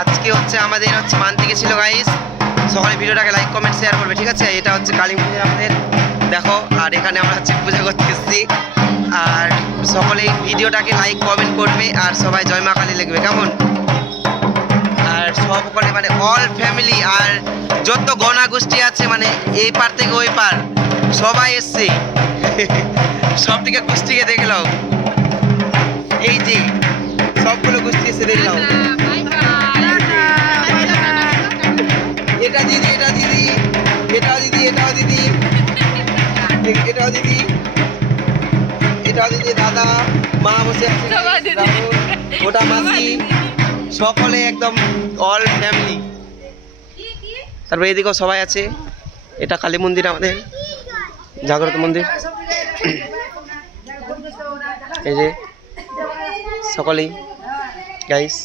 আজকে হচ্ছে আমাদের মানতে ছিল গাইস। সকালে ভিডিওটাকে লাইক কমেন্ট শেয়ার করবে, ঠিক আছে? এটা হচ্ছে কালী মন্দির আমাদের, দেখো। আর এখানে আমরা পূজা করতে এসেছি। আর সকলেই ভিডিওটাকে লাইক কমেন্ট করবে আর সবাই জয় মা কালী লিখবে, কেমন? আর সকলে মানে অল ফ্যামিলি আর যত গণা গোষ্ঠী আছে মানে এই পার থেকে ওই পার সবাই এসছে। সব থেকে গোষ্ঠীকে দেখলাম, এই যে সবগুলো গোষ্ঠী এসে দেখলাম। এটা দিদি, এটা দিদি, এটাও দিদি, এটাও দিদি, এটাও দিদি, এটাও দিদি, দাদা, মা বসে আছে, ওটা মাসি, সকলে একদম অল ফ্যামিলি। তারপরে এদিকেও সবাই আছে। এটা কালী মন্দির আমাদের, জাগ্রত মন্দির। এই যে সকলেই গাইস।